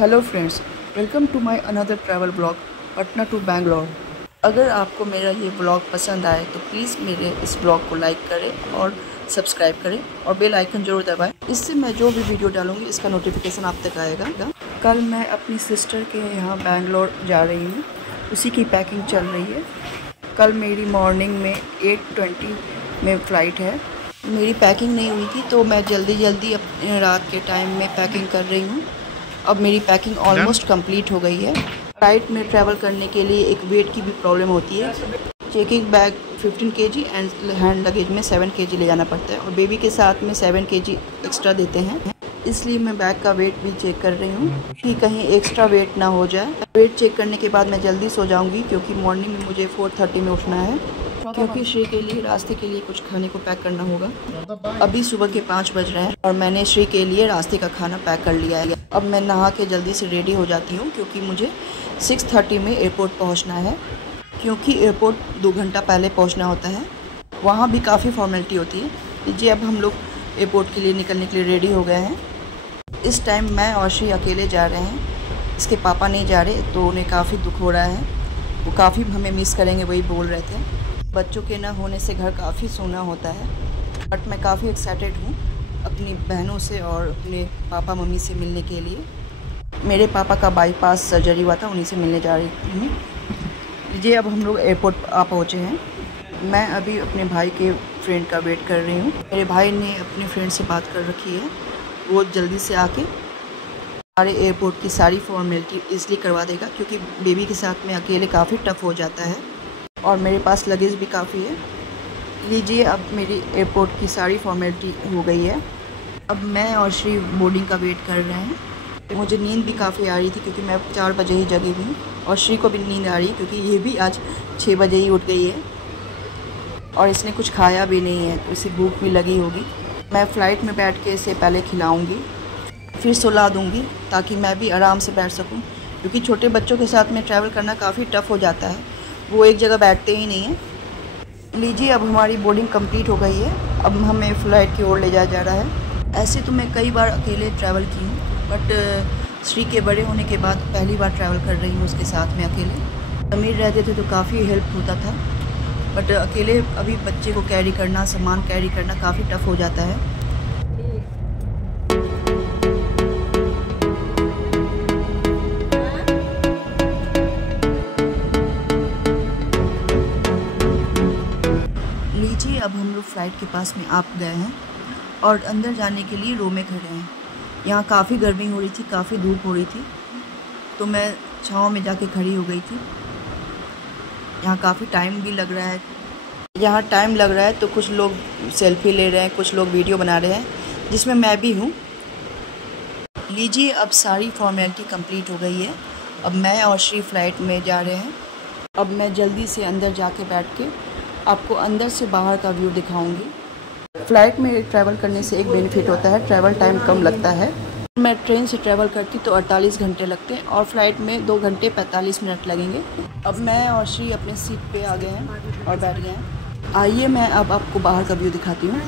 Hello friends, welcome to my another travel blog Patna to Bangalore. अगर आपको मेरा ये ब्लॉग पसंद आए तो प्लीज़ मेरे इस ब्लॉग को लाइक करें और सब्सक्राइब करें और बेल आइकन ज़रूर दबाएं। इससे मैं जो भी वीडियो डालूंगी इसका नोटिफिकेशन आप तक आएगा। कल मैं अपनी सिस्टर के यहाँ बैंगलोर जा रही हूँ, उसी की पैकिंग चल रही है। कल मेरी मॉर्निंग में 8:20 में फ़्लाइट है। मेरी पैकिंग नहीं हुई थी तो मैं जल्दी अपने रात के टाइम में पैकिंग कर रही हूँ। अब मेरी पैकिंग ऑलमोस्ट कंप्लीट हो गई है। फ्लाइट में ट्रैवल करने के लिए एक वेट की भी प्रॉब्लम होती है। Checking bag 15 kg and hand luggage में 7 kg ले जाना पड़ता है और बेबी के साथ में 7 kg एक्स्ट्रा देते हैं, इसलिए मैं बैग का वेट भी चेक कर रही हूँ कि कहीं एक्स्ट्रा वेट ना हो जाए। वेट चेक करने के बाद मैं जल्दी सो जाऊँगी क्योंकि मॉर्निंग में मुझे 4:30 में उठना है, क्योंकि श्री के लिए रास्ते के लिए कुछ खाने को पैक करना होगा। अभी सुबह के 5 बज रहे हैं और मैंने श्री के लिए रास्ते का खाना पैक कर लिया है। अब मैं नहा के जल्दी से रेडी हो जाती हूँ क्योंकि मुझे 6:30 में एयरपोर्ट पहुँचना है, क्योंकि एयरपोर्ट 2 घंटा पहले पहुँचना होता है। वहाँ भी काफ़ी फॉर्मेलिटी होती है। जी, अब हम लोग एयरपोर्ट के लिए निकलने के लिए रेडी हो गए हैं। इस टाइम मैं और श्री अकेले जा रहे हैं, इसके पापा नहीं जा रहे, तो उन्हें काफ़ी दुख हो रहा है। वो काफ़ी हमें मिस करेंगे, वही बोल रहे थे। बच्चों के ना होने से घर काफ़ी सूना होता है, बट मैं काफ़ी एक्साइटेड हूँ अपनी बहनों से और अपने पापा मम्मी से मिलने के लिए। मेरे पापा का बाईपास सर्जरी हुआ था, उन्हीं से मिलने जा रही हूँ। जी, अब हम लोग एयरपोर्ट आ पहुँचे हैं। मैं अभी अपने भाई के फ्रेंड का वेट कर रही हूँ। मेरे भाई ने अपने फ्रेंड से बात कर रखी है, वो जल्दी से आके हमारे एयरपोर्ट की सारी फॉर्मेलिटी इसलिए करवा देगा, क्योंकि बेबी के साथ में अकेले काफ़ी टफ हो जाता है और मेरे पास लगेज भी काफ़ी है। लीजिए, अब मेरी एयरपोर्ट की सारी फॉर्मेलिटी हो गई है। अब मैं और श्री बोर्डिंग का वेट कर रहे हैं। मुझे नींद भी काफ़ी आ रही थी क्योंकि मैं 4 बजे ही जगी हुई हूँ और श्री को भी नींद आ रही है क्योंकि ये भी आज 6 बजे ही उठ गई है और इसने कुछ खाया भी नहीं है, तो इसे भूख भी लगी होगी। मैं फ़्लाइट में बैठ के इसे पहले खिलाऊँगी, फिर सुला दूँगी ताकि मैं भी आराम से बैठ सकूँ, क्योंकि छोटे बच्चों के साथ में ट्रैवल करना काफ़ी टफ हो जाता है, वो एक जगह बैठते ही नहीं हैं। लीजिए, अब हमारी बोर्डिंग कंप्लीट हो गई है। अब हमें फ़्लाइट की ओर ले जाया जा रहा है। ऐसे तो मैं कई बार अकेले ट्रैवल की हूँ, बट श्री के बड़े होने के बाद पहली बार ट्रैवल कर रही हूँ उसके साथ में अकेले। अमीर रहते थे तो काफ़ी हेल्प होता था, बट अकेले अभी बच्चे को कैरी करना, सामान कैरी करना काफ़ी टफ हो जाता है। लीजिए, अब हम लोग फ़्लाइट के पास में आ गए हैं और अंदर जाने के लिए रो में खड़े हैं। यहाँ काफ़ी गर्मी हो रही थी, काफ़ी धूप हो रही थी, तो मैं छाँव में जाके खड़ी हो गई थी। यहाँ काफ़ी टाइम भी लग रहा है। यहाँ टाइम लग रहा है तो कुछ लोग सेल्फी ले रहे हैं, कुछ लोग वीडियो बना रहे हैं, जिसमें मैं भी हूँ। लीजिए, अब सारी फॉर्मेलिटी कंप्लीट हो गई है। अब मैं और श्री फ़्लाइट में जा रहे हैं। अब मैं जल्दी से अंदर जाके बैठ के आपको अंदर से बाहर का व्यू दिखाऊंगी। फ़्लाइट में ट्रैवल करने से एक बेनिफिट होता है, ट्रैवल टाइम कम लगता है। मैं ट्रेन से ट्रैवल करती तो 48 घंटे लगते हैं और फ्लाइट में 2 घंटे 45 मिनट लगेंगे। अब मैं और श्री अपने सीट पे आ गए हैं और बैठ गए हैं। आइए, मैं अब आपको बाहर का व्यू दिखाती हूँ।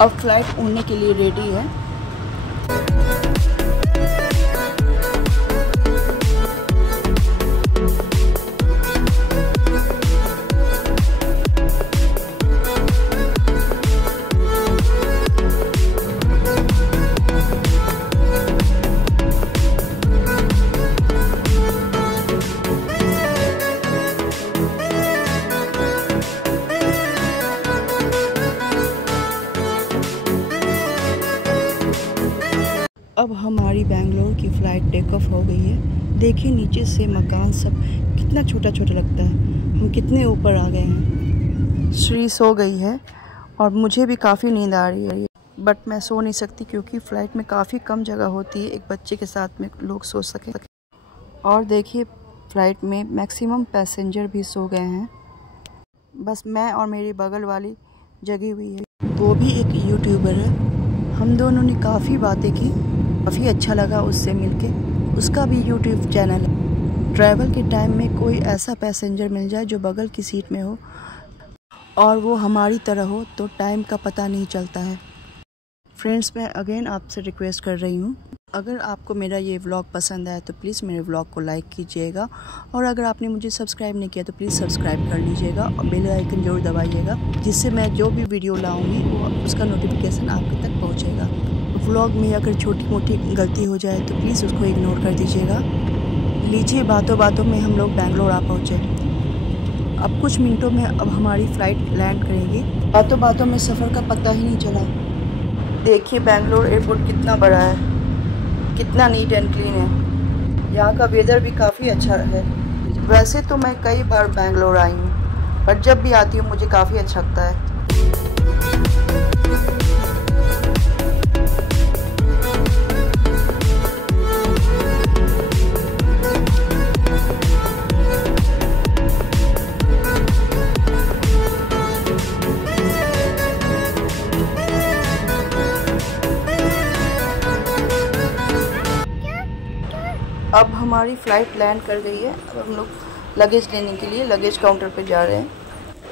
अब फ़्लाइट उड़ने के लिए रेडी है। अब हमारी बैंगलोर की फ़्लाइट टेक ऑफ हो गई है। देखिए, नीचे से मकान सब कितना छोटा छोटा लगता है। हम कितने ऊपर आ गए हैं। श्री सो गई है और मुझे भी काफ़ी नींद आ रही है, बट मैं सो नहीं सकती क्योंकि फ़्लाइट में काफ़ी कम जगह होती है एक बच्चे के साथ में लोग सो सके। और देखिए, फ़्लाइट में मैक्सिमम पैसेंजर भी सो गए हैं, बस मैं और मेरी बगल वाली जगी हुई है। वो भी एक यूट्यूबर है। हम दोनों ने काफ़ी बातें की, काफ़ी अच्छा लगा उससे मिलके। उसका भी यूट्यूब चैनल है। ट्रैवल के टाइम में कोई ऐसा पैसेंजर मिल जाए जो बगल की सीट में हो और वो हमारी तरह हो तो टाइम का पता नहीं चलता है। फ्रेंड्स, मैं अगेन आपसे रिक्वेस्ट कर रही हूँ, अगर आपको मेरा ये व्लॉग पसंद आया तो प्लीज़ मेरे व्लॉग को लाइक कीजिएगा, और अगर आपने मुझे सब्सक्राइब नहीं किया तो प्लीज़ सब्सक्राइब कर लीजिएगा और बेल आइकन ज़रूर दबाइएगा, जिससे मैं जो भी वीडियो लाऊंगी वो उसका नोटिफिकेशन आपके तक पहुंचेगा। व्लॉग में अगर छोटी मोटी गलती हो जाए तो प्लीज़ उसको इग्नोर कर दीजिएगा। लीजिए, बातों बातों में हम लोग बेंगलोर आ पहुँचे। अब कुछ मिनटों में अब हमारी फ़्लाइट लैंड करेगी। बातों बातों में सफ़र का पता ही नहीं चला। देखिए बेंगलोर एयरपोर्ट कितना बड़ा है, कितना नीट एंड क्लीन है। यहाँ का वेदर भी काफ़ी अच्छा है। वैसे तो मैं कई बार बेंगलोर आई हूँ, पर जब भी आती हूँ मुझे काफ़ी अच्छा लगता है। अब हमारी फ़्लाइट लैंड कर गई है। अब हम लोग लगेज लेने के लिए लगेज काउंटर पे जा रहे हैं।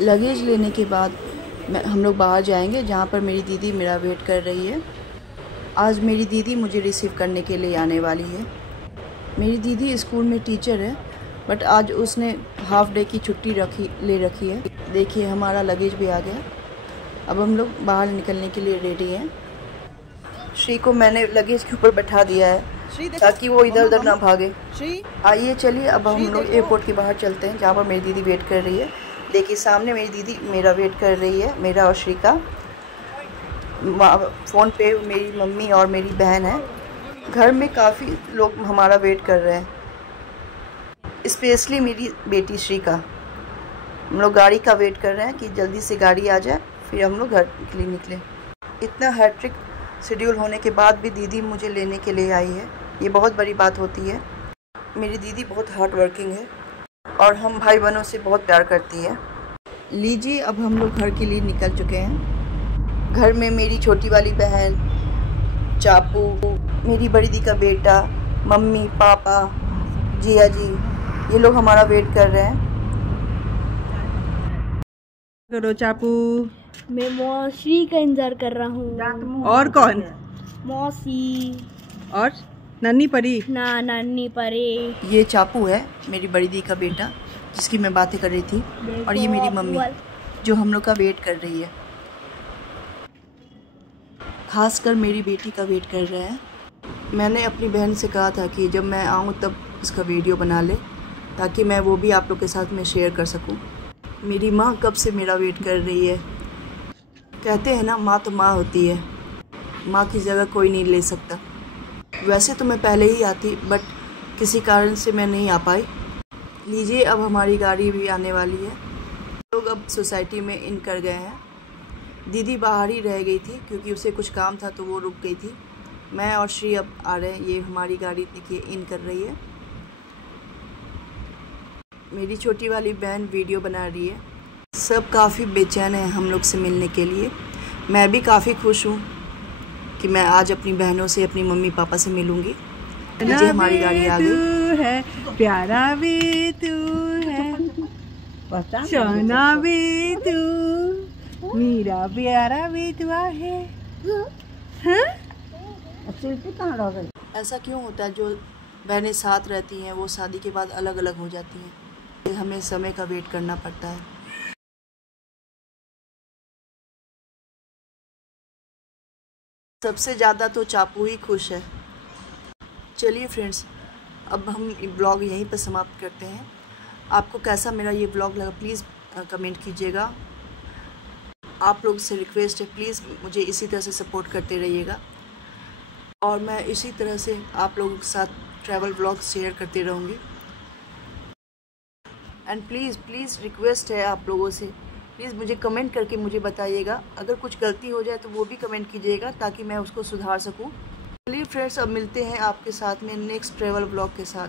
लगेज लेने के बाद हम लोग बाहर जाएंगे, जहाँ पर मेरी दीदी मेरा वेट कर रही है। आज मेरी दीदी मुझे रिसीव करने के लिए आने वाली है। मेरी दीदी स्कूल में टीचर है, बट आज उसने हाफ डे की छुट्टी ले रखी है। देखिए हमारा लगेज भी आ गया। अब हम लोग बाहर निकलने के लिए रेडी हैं। श्री को मैंने लगेज के ऊपर बैठा दिया है ताकि वो इधर उधर ना भागे। आइए चलिए अब हम लोग एयरपोर्ट के बाहर चलते हैं, जहाँ पर मेरी दीदी वेट कर रही है। देखिए सामने मेरी दीदी मेरा वेट कर रही है, मेरा और श्री का। फ़ोन पे मेरी मम्मी और मेरी बहन है। घर में काफ़ी लोग हमारा वेट कर रहे हैं, स्पेशली मेरी बेटी श्री का। हम लोग गाड़ी का वेट कर रहे हैं कि जल्दी से गाड़ी आ जाए, फिर हम लोग घर के लिए निकले। इतना हैट्रिक शेड्यूल होने के बाद भी दीदी मुझे लेने के लिए आई है, ये बहुत बड़ी बात होती है। मेरी दीदी बहुत हार्ड वर्किंग है और हम भाई बहनों से बहुत प्यार करती है। लीजिए अब हम लोग घर के लिए निकल चुके हैं। घर में मेरी छोटी वाली बहन, चापू, मेरी बड़ी दी का बेटा, मम्मी, पापा, जिया जी, ये लोग हमारा वेट कर रहे हैं। करो चापू। मैं मौसी का इंतजार कर रहा हूँ। और कौन? मौसी और नन्ही परी। नानी परे। ये चापू है मेरी बड़ी दी का बेटा, जिसकी मैं बातें कर रही थी, और ये मेरी मम्मी जो हम लोग का वेट कर रही है। खासकर मेरी बेटी का वेट कर रहे हैं। मैंने अपनी बहन से कहा था कि जब मैं आऊँ तब इसका वीडियो बना ले, ताकि मैं वो भी आप लोग के साथ में शेयर कर सकूँ। मेरी माँ कब से मेरा वेट कर रही है। कहते हैं ना, माँ तो माँ होती है, माँ की जगह कोई नहीं ले सकता। वैसे तो मैं पहले ही आती, बट किसी कारण से मैं नहीं आ पाई। लीजिए अब हमारी गाड़ी भी आने वाली है। लोग अब सोसाइटी में इन कर गए हैं। दीदी बाहर ही रह गई थी क्योंकि उसे कुछ काम था तो वो रुक गई थी। मैं और श्री अब आ रहे हैं। ये हमारी गाड़ी देखिए इन कर रही है। मेरी छोटी वाली बहन वीडियो बना रही है। सब काफ़ी बेचैन हैं हम लोग से मिलने के लिए। मैं भी काफ़ी खुश हूँ कि मैं आज अपनी बहनों से, अपनी मम्मी पापा से मिलूँगी। लीजिए हमारी गाड़ी आ गई है। प्यारा भी तू है, सोना भी तू, मेरा प्यारा भी तू है। ऐसा क्यों होता है, जो बहनें साथ रहती हैं वो शादी के बाद अलग अलग हो जाती हैं। हमें समय का वेट करना पड़ता है। सबसे ज़्यादा तो चापू ही खुश है। चलिए फ्रेंड्स, अब हम ब्लॉग यहीं पर समाप्त करते हैं। आपको कैसा मेरा ये ब्लॉग लगा प्लीज़ कमेंट कीजिएगा। आप लोग से रिक्वेस्ट है, प्लीज़ मुझे इसी तरह से सपोर्ट करते रहिएगा, और मैं इसी तरह से आप लोगों के साथ ट्रैवल ब्लॉग शेयर करती रहूँगी। एंड प्लीज़ रिक्वेस्ट है आप लोगों से, प्लीज़ मुझे कमेंट करके मुझे बताइएगा। अगर कुछ गलती हो जाए तो वो भी कमेंट कीजिएगा, ताकि मैं उसको सुधार सकूं। चलिए फ्रेंड्स, अब मिलते हैं आपके साथ में नेक्स्ट ट्रैवल ब्लॉग के साथ।